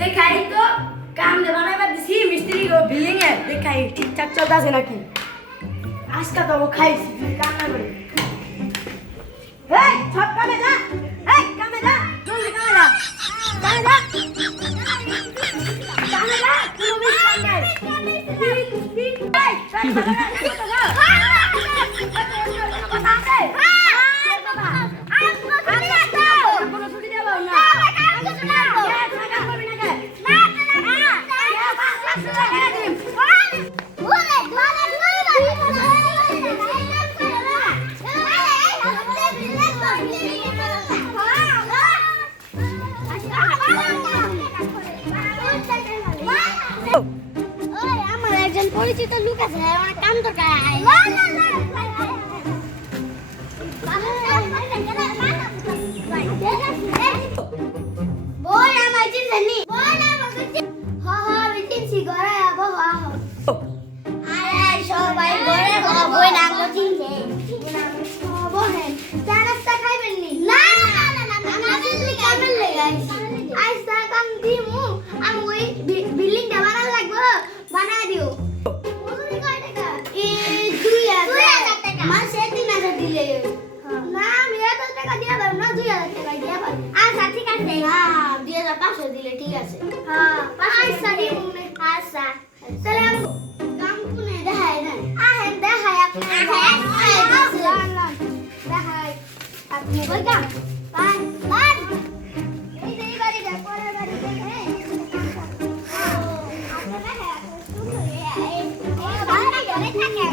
দেখাই তো কাম দে বানাইবার দিছি মিস্ত্রি গো বিল্ডিং এ দেখাই ঠিকঠাক চলতেছে নাকি আজকে তো ও খাইছি কাম না করে এই সব কামে যা এই কামে যা জলদি কামে যা কামে যা কামে যা কোনো বিশ্বাস নাই পরিচিত লোক আছে অনেক কাম দরকার বই আমার চিননি বই আমাকে হ হ আমি চিনছি ঘরে আবো আহ আরে সবাই ঘরে বই নাম তো চিনছে বহেন চা নাস্তা খাইবেন নি না না না আমি কামের লাগি আইসা কাম দিমু আমি ওই বিল্ডিংটা বানানো লাগবে বানায় দিও মাসে 3000 দিলে না আমি 1000 টাকা দিয়া পারব না 2000 টাকা দিয়া পারব আচ্ছা ঠিক আছে হ্যাঁ 2500 দিলে ঠিক আছে হ্যাঁ 500 দিমু আচ্ছা তাহলে আমি কাম কোনে দেখাই না আহেন দেখাই আপনি দেখাই আপনি কই কাম বান বান এই যে এই গাড়ি যা পরে গাড়ি দেখে আপনি দেখাই এই থাকে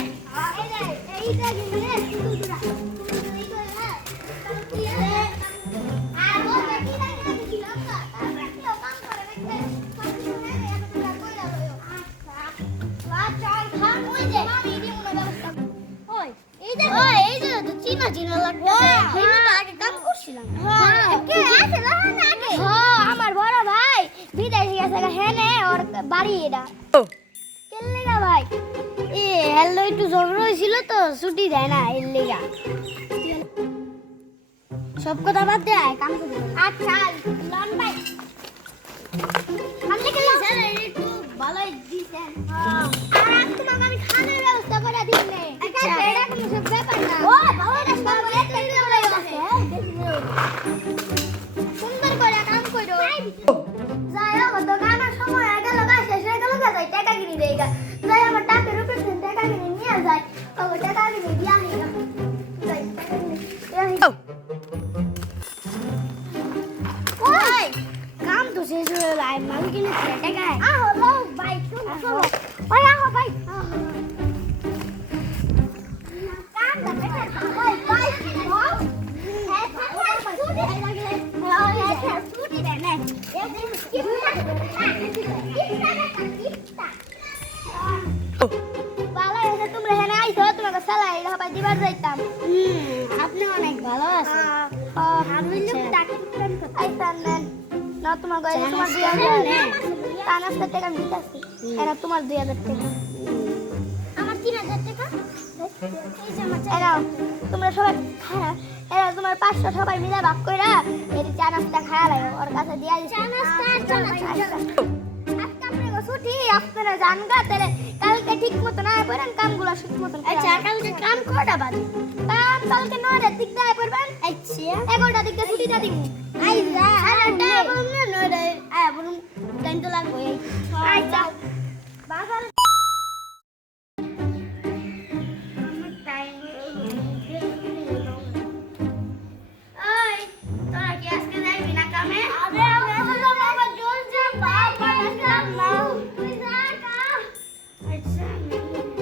এইটা গিয়ে দুদুরা এই করে না কি আছে আর বল কি না কি লঙ্কা আমরা কি কাম করে দেখতে সব শুনে এতটা কইরা লইও আচ্ছা চল খান ওই যে আমি দি মনে ব্যবস্থা ওই এই যে তো চিনা লাগবে হেইনা তো আগে কাম করছিলাম হ্যাঁ কে আছে না আগে হ্যাঁ আমার বড় ভাই বিদেশে গেছে হেনে ওর বাড়ি এটা কেলে গা ভাই এ হ্যালো একটু ঝগড়া হয়েছিল তো ছুটি দেয় না এর লেগা সব কথা বাদ দে কাম করে আচ্ছা লন ভাই আপনি কি স্যার একটু ভালোই দিছেন হ্যাঁ আর তোমাকে আমি খানার ব্যবস্থা করে দিইনে আচ্ছা এটা কোনো সব ব্যাপার না ও ভালো রাস্তা করে দিতে আছে সুন্দর করে কাম করো যাই হোক তো কামার সময় আগে লগা শেষ হয়ে গেল যাই টাকা কিনে দেইগা যাই আমার টাকার উপর টাকা কিনে নিয়ে যায় ও টাকা কিনে দিয়া হইগা যাই টাকা কিনে দিয়া হইগা ওই কাম তো শেষ হয়ে গেল মাল কিনে টাকা আহো লো ভাই চলো চলো ওই আহো ভাই কাম না ভাই ভাই বল ছুটি দে না তোমরা এখানে আইছো তোমাকে সালাই হবাই দিবার যাইতাম আপনি অনেক ভালো আছেন না তোমার গায়ে তোমার 2000 টাকা টাকা দিতেছি এরা তোমার 2000 টাকা আমার 3000 টাকা এই যে আমার এরা তোমরা সবাই খারাপ এরা তোমার 500 সবাই মিলে ভাগ কইরা এই চা নাস্তা খায়া লাগে ওর কাছে দিয়া দিছি চা নাস্তা আজকে আপনারা ছুটি আপনারা জানগা তাহলে কালকে ঠিক মতো না করেন কামগুলো ঠিক মতো আচ্ছা কালকে কাম কয়টা বাজে কাম কালকে 9টার দিক দিয়ে করবেন আচ্ছা 11টার দিক দিয়ে ছুটিটা দিমু আইজা আরেটা বলুন না 9টায় আয়া বলুন টাইম তো লাগবে আচ্ছা বাজার আমার টাইম ওই তোরা কি আজকে যাবি না কামে আরে আমি তো বাবা জোর যে বাবা কাম না তুই যা কা আচ্ছা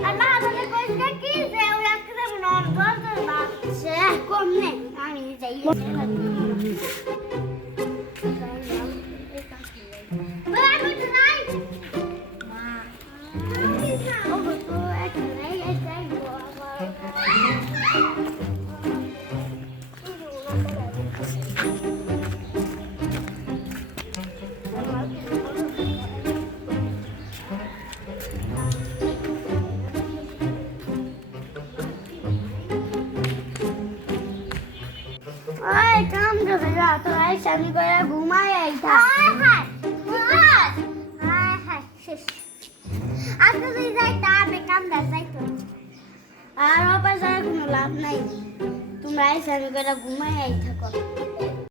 আল্লাহ তোকে কইছে কি যে ওই আজকে যাব না জোর জোর বাপ সে কম নে আমি যাই বাবা আমি তো নাই মা স্বামী করে ঘুমাই আইতা শেষ আজকে যদি যাই তা বেকামদার যাইতো আর অপায় কোনো লাভ নাই তোমরা স্বামী করে ঘুমাই আই থাকো